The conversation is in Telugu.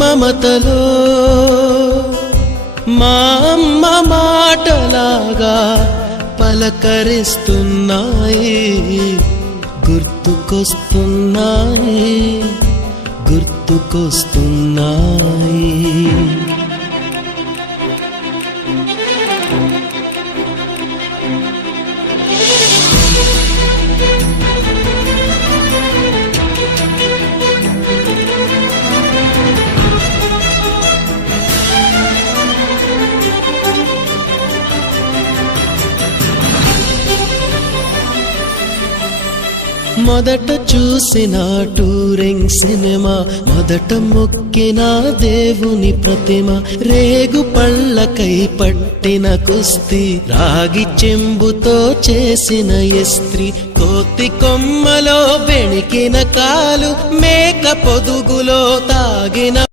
మమతలో మా అమ్మ మాటలాగా పలకరిస్తున్నాయి, గుర్తుకొస్తున్నాయి, గుర్తుకొస్తున్నాయి. మొదట చూసిన టూరింగ్ సినిమా, మొదట మొక్కిన దేవుని ప్రతిమ, రేగు పళ్ళకై పట్టిన కుస్తీ, రాగి చెంబుతో చేసిన ఇస్త్రీ, కోతి కొమ్మలో బెణికిన కాలు, మేక పొదుగులో తాగిన